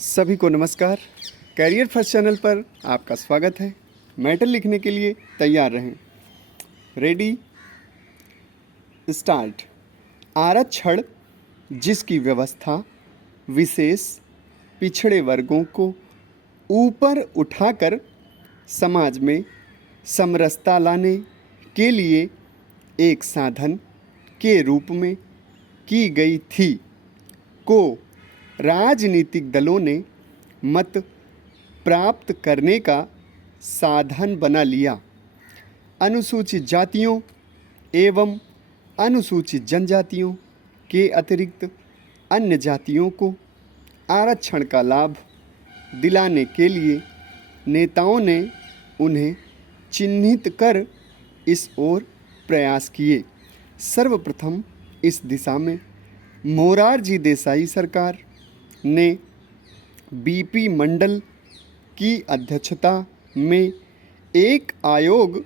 सभी को नमस्कार। कैरियर फर्स्ट चैनल पर आपका स्वागत है। मैटर लिखने के लिए तैयार रहें। Ready start. आरक्षण जिसकी व्यवस्था विशेष पिछड़े वर्गों को ऊपर उठाकर समाज में समरसता लाने के लिए एक साधन के रूप में की गई थी, को राजनीतिक दलों ने मत प्राप्त करने का साधन बना लिया। अनुसूचित जातियों एवं अनुसूचित जनजातियों के अतिरिक्त अन्य जातियों को आरक्षण का लाभ दिलाने के लिए नेताओं ने उन्हें चिन्हित कर इस ओर प्रयास किए। सर्वप्रथम इस दिशा में मोरारजी देसाई सरकार ने बीपी मंडल की अध्यक्षता में एक आयोग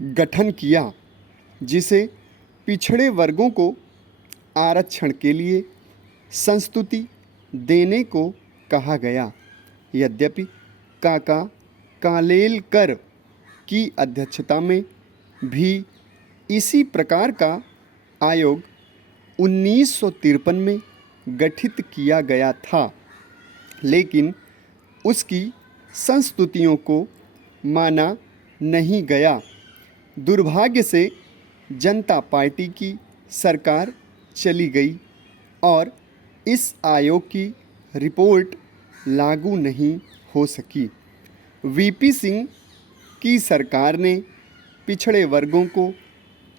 गठन किया, जिसे पिछड़े वर्गों को आरक्षण के लिए संस्तुति देने को कहा गया। यद्यपि काका कालेलकर की अध्यक्षता में भी इसी प्रकार का आयोग 1953 में गठित किया गया था, लेकिन उसकी संस्तुतियों को माना नहीं गया। दुर्भाग्य से जनता पार्टी की सरकार चली गई और इस आयोग की रिपोर्ट लागू नहीं हो सकी। वीपी सिंह की सरकार ने पिछड़े वर्गों को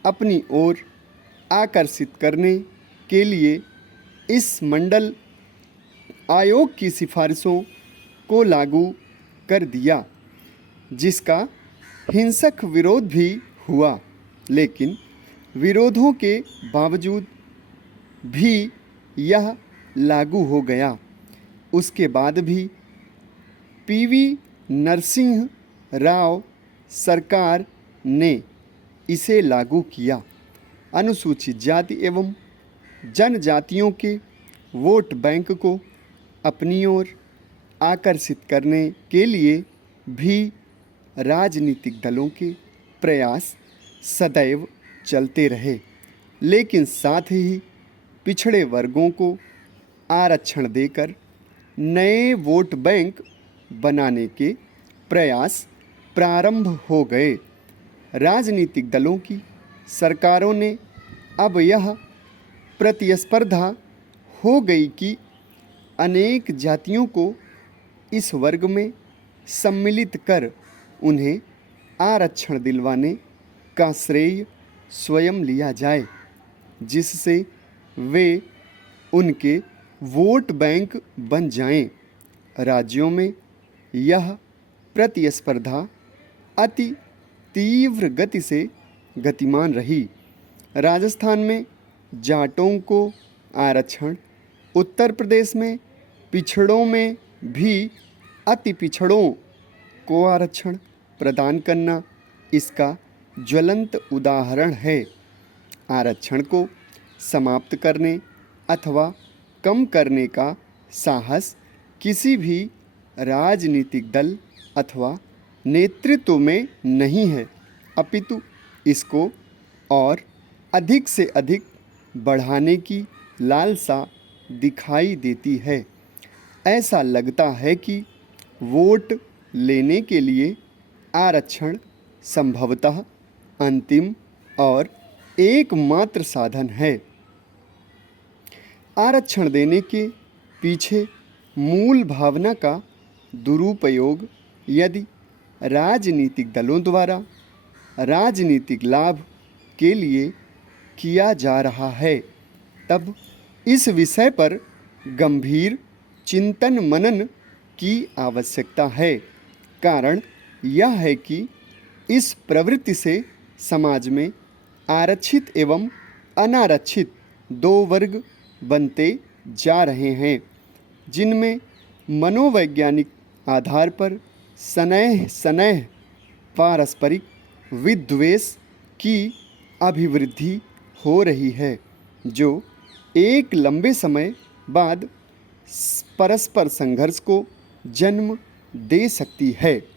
अपनी ओर आकर्षित करने के लिए इस मंडल आयोग की सिफारिशों को लागू कर दिया, जिसका हिंसक विरोध भी हुआ, लेकिन विरोधों के बावजूद भी यह लागू हो गया। उसके बाद भी पीवी नरसिंह राव सरकार ने इसे लागू किया। अनुसूचित जाति एवं जनजातियों के वोट बैंक को अपनी ओर आकर्षित करने के लिए भी राजनीतिक दलों के प्रयास सदैव चलते रहे, लेकिन साथ ही पिछड़े वर्गों को आरक्षण देकर नए वोट बैंक बनाने के प्रयास प्रारंभ हो गए। राजनीतिक दलों की सरकारों ने अब यह प्रतिस्पर्धा हो गई कि अनेक जातियों को इस वर्ग में सम्मिलित कर उन्हें आरक्षण दिलवाने का श्रेय स्वयं लिया जाए, जिससे वे उनके वोट बैंक बन जाएं। राज्यों में यह प्रतिस्पर्धा अति तीव्र गति से गतिमान रही। राजस्थान में जाटों को आरक्षण, उत्तर प्रदेश में पिछड़ों में भी अति पिछड़ों को आरक्षण प्रदान करना इसका ज्वलंत उदाहरण है। आरक्षण को समाप्त करने अथवा कम करने का साहस किसी भी राजनीतिक दल अथवा नेतृत्व में नहीं है, अपितु इसको और अधिक से अधिक बढ़ाने की लालसा दिखाई देती है। ऐसा लगता है कि वोट लेने के लिए आरक्षण संभवतः अंतिम और एकमात्र साधन है। आरक्षण देने के पीछे मूल भावना का दुरुपयोग यदि राजनीतिक दलों द्वारा राजनीतिक लाभ के लिए किया जा रहा है, तब इस विषय पर गंभीर चिंतन मनन की आवश्यकता है। कारण यह है कि इस प्रवृत्ति से समाज में आरक्षित एवं अनारक्षित दो वर्ग बनते जा रहे हैं, जिनमें मनोवैज्ञानिक आधार पर सनह पारस्परिक विद्वेष की अभिवृद्धि हो रही है, जो एक लंबे समय बाद परस्पर संघर्ष को जन्म दे सकती है।